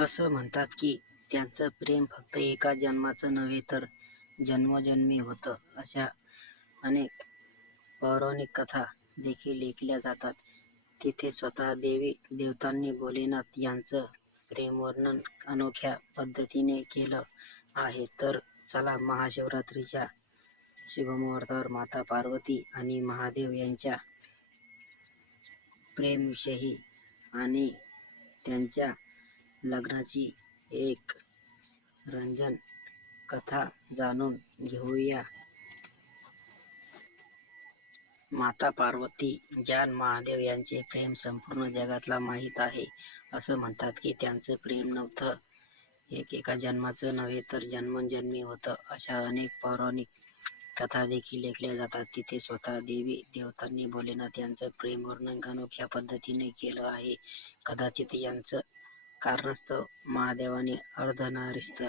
असं म्हणतात की त्यांचं प्रेम फक्त एका जन्माचं नव्हे तर जन्मजन्मी होतं. अशा अनेक पौराणिक कथा देखील लेखल्या जातात. तिथे स्वतः देवी देवतांनी भोलेनाथ यांचं प्रेमवर्णन अनोख्या पद्धतीने केलं आहे. तर चला महाशिवरात्रीच्या शुभमुहूर्तावर माता पार्वती आणि महादेव यांच्या प्रेमविषयी आणि त्यांच्या लग्नाची एक रंजन कथा जाणून घेऊया. माता पार्वती ज्या महादेव यांचे प्रेम संपूर्ण जगातला माहीत आहे. असं म्हणतात की त्यांचं प्रेम नव्हतं एक एका जन्माचं नव्हे तर जन्मजन्मी होतं. अशा अनेक पौराणिक कथा देखील लेखल्या जातात. तिथे स्वतः देवी देवतांनी भोलेनाथ यांचं प्रेमवर्णन अनोख्या पद्धतीने केलं आहे. कदाचित यांचं कारणास्तव महादेवाने अर्धनारिस्त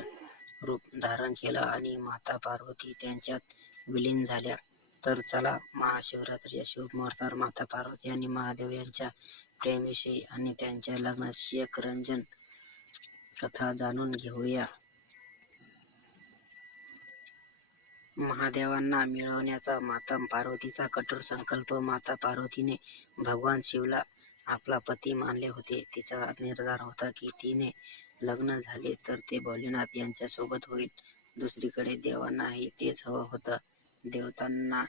रूप धारण केलं आणि माता पार्वती त्यांच्यात विलीन झाल्या. तर चला महाशिवरात्रीच्या शुभमुहूर्तावर माता पार्वती आणि महादेव यांच्या प्रेमविषयी आणि त्यांच्या लग्नाची एक रंजन कथा जाणून घेऊया. महादेवांना मिळवण्याचा माता पार्वतीचा कठोर संकल्प माता पार्वतीने भगवान शिवला आपला पती मानले होते. तिचा निर्धार होता की तिने लग्न झाले तर ते भोलेनाथ यांच्यासोबत होईल. दुसरीकडे देवांनाही तेच हवं होतं. देवतांना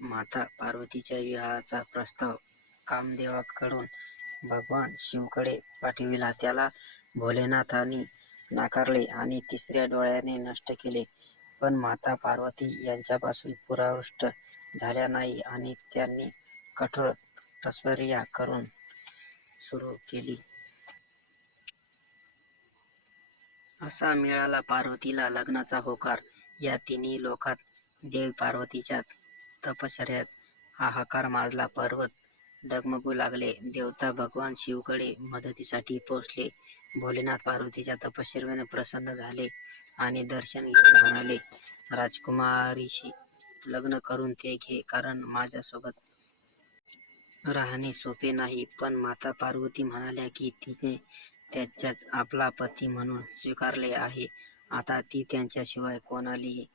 माता पार्वतीच्या विवाहाचा प्रस्ताव कामदेवाकडून भगवान शिवकडे पाठविला. त्याला भोलेनाथाने नाकारले आणि तिसऱ्या डोळ्याने नष्ट केले. पण माता पार्वती यांच्यापासून पुरावृष्ट झाल्या नाही आणि त्यांनी कठोर तपश्चर्या करून सुरू केली. असा मिळाला पार्वतीला लग्नाचा होकार. या तिन्ही लोकात देव पार्वतीच्या तपश्चर्यात हाहाकार माजला. पर्वत डगमगू लागले. देवता भगवान शिवकडे मदतीसाठी पोचले. भोलेनाथ पार्वतीच्या तपश्चर्याने प्रसन्न झाले आणि दर्शन घेऊन म्हणाले, राजकुमारीशी लग्न करून ते घे, कारण माझ्यासोबत राहणे सोपे नाही. पण माता पार्वती म्हणाल्या की तिने त्याच्याच आपला पती म्हणून स्वीकारले आहे. आता ती त्यांच्याशिवाय कोणालाही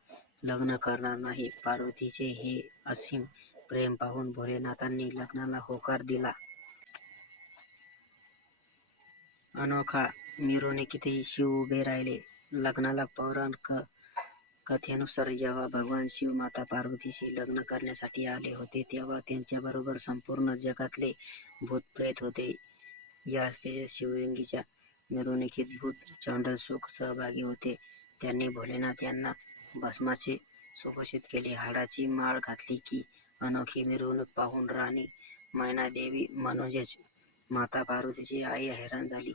लग्न करणार नाही. पार्वतीचे हे असीम प्रेम पाहून भोलेनाथांनी लग्नाला होकार दिला. अनोखा मिरवणुकीतही शिव उभे राहिले. लग्नाला पौराणिक कथेनुसार जेव्हा भगवान शिव माता पार्वतीशी लग्न करण्यासाठी आले होते तेव्हा त्यांच्याबरोबर संपूर्ण जगातले भूतप्रेत होते. या शिवलिंगीच्या मिरवणुकीत भूत चंडालसुद्धा सहभागी होते. त्यांनी भोलेनाथ यांना भस्माचे सुपोषित केले. हाडाची माळ घातली. की अनोखी मिरवणूक पाहून राणी मैनादेवी म्हणजेच माता पार्वतीची आई हैराण झाली.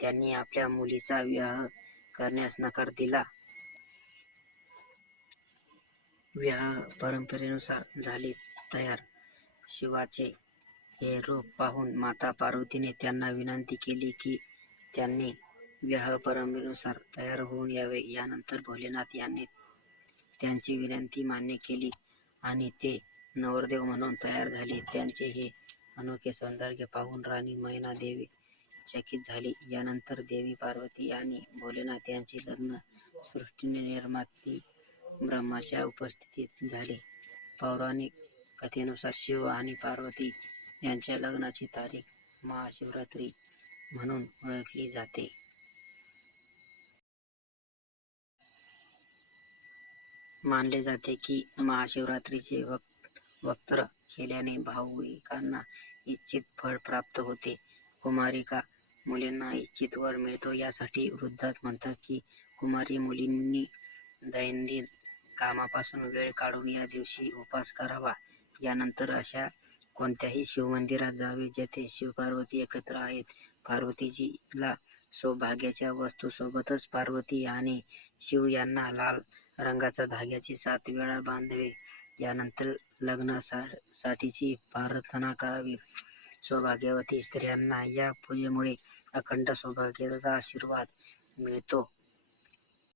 त्यांनी आपल्या मुलीचा विवाह करण्यास नकार दिला. विवाह परंपरेनुसार झाले तयार. शिवाचे हे रूप पाहून माता पार्वतीने त्यांना विनंती केली की त्यांनी विवाह परंपरेनुसार तयार होऊन यावे. यानंतर भोलेनाथ यांनी त्यांची विनंती मान्य केली आणि ते नवरदेव म्हणून तयार झाले. त्यांचे हे अनोखे सौंदर्य पाहून राणी मैनादेवी चकित झाली. यानंतर देवी पार्वती आणि भोलेनाथ यांचे लग्न सृष्टीने निर्माती ब्रह्माच्या उपस्थितीत झाले. पौराणिक कथेनुसार शिव आणि पार्वती यांच्या लग्नाची तारीख महाशिवरात्री म्हणून ओळखली जाते. मानले जाते की महाशिवरात्रीचे व्रत केल्याने भाविकांना इच्छित फळ प्राप्त होते. कुमारिका मुलींना इच्छित वर मिळतो. यासाठी वृद्धात म्हणतात की कुमारी मुलींनी दैनंदिन कामापासून वेळ काढून या दिवशी उपवास करावा. यानंतर अशा कोणत्याही शिवमंदिरात जावे जेथे शिवपार्वती एकत्र आहेत. पार्वतीजीला सौभाग्याच्या वस्तूसोबतच पार्वती आणि शिव यांना लाल रंगाच्या धाग्याची सात वेळा बांधवे यानंतर लग्नासाठीची प्रार्थना करावी. सौभाग्यवती स्त्रियांना या पूजेमुळे अखंड सौभाग्याचा आशीर्वाद मिळतो.